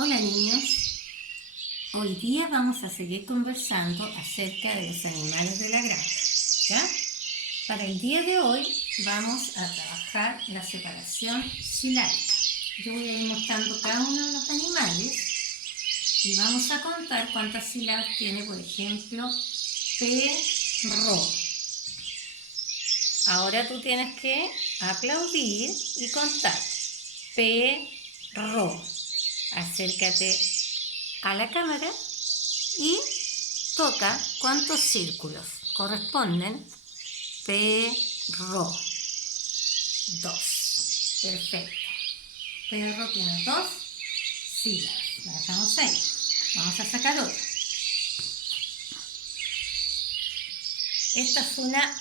Hola niños, hoy día vamos a seguir conversando acerca de los animales de la granja, ¿ya? Para el día de hoy vamos a trabajar la separación silábica. Yo voy a ir mostrando cada uno de los animales y vamos a contar cuántas sílabas tiene, por ejemplo, perro. Ahora tú tienes que aplaudir y contar. Perro. Acércate a la cámara y toca cuántos círculos corresponden. Perro. 2. Perfecto. Perro tiene 2 sílabas. La dejamos ahí. Vamos a sacar otra. Esta es una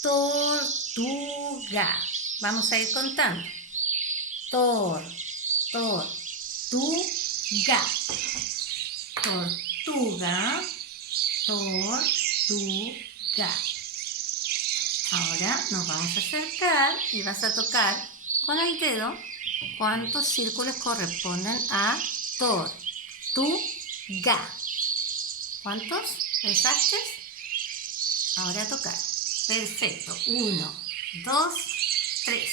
tortuga. Vamos a ir contando. Tortuga. Tortuga. Tortuga. Ahora nos vamos a acercar y vas a tocar con el dedo cuántos círculos corresponden a tortuga. ¿Cuántos pensaste? Ahora tocar. Perfecto. 1, 2, 3.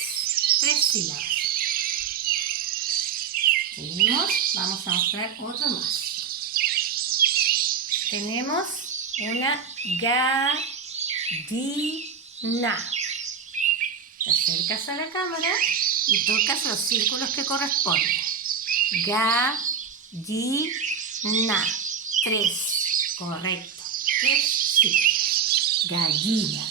3 sílabas. Seguimos. Vamos a mostrar otro más. Tenemos una gallina. Te acercas a la cámara y tocas los círculos que corresponden. Gallina. 3. Correcto. 3 círculos. Gallina.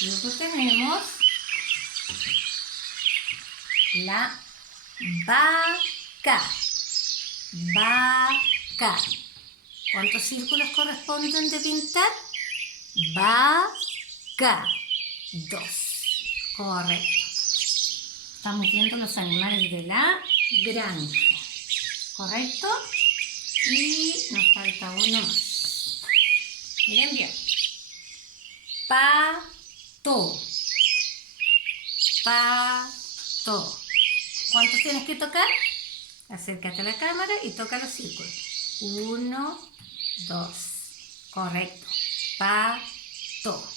Luego tenemos la vaca. Vaca. ¿Cuántos círculos corresponden de pintar? Vaca. 2. Correcto. Estamos viendo los animales de la granja. ¿Correcto? Y nos falta uno más. Miren bien. Pato. Pato. ¿Cuántos tienes que tocar? Acércate a la cámara y toca los círculos. 1, 2. Correcto. Pato.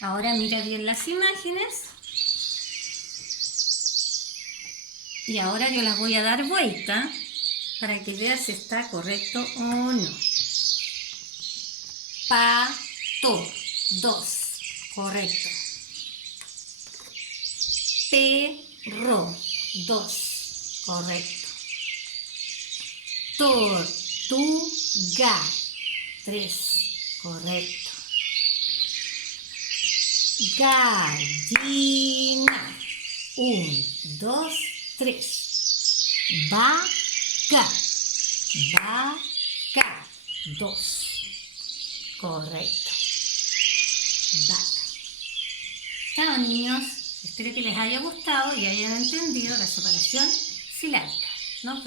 Ahora mira bien las imágenes. Y ahora yo las voy a dar vuelta para que veas si está correcto o no. Pato. 2. Correcto. Perro. 2. Correcto. Tortuga. 3. Correcto. Gallina. 1, 2, 3. Vaca. Vaca. 2. Correcto. Vaca. Chao niños. Espero que les haya gustado y hayan entendido la separación silábica. Nos vemos.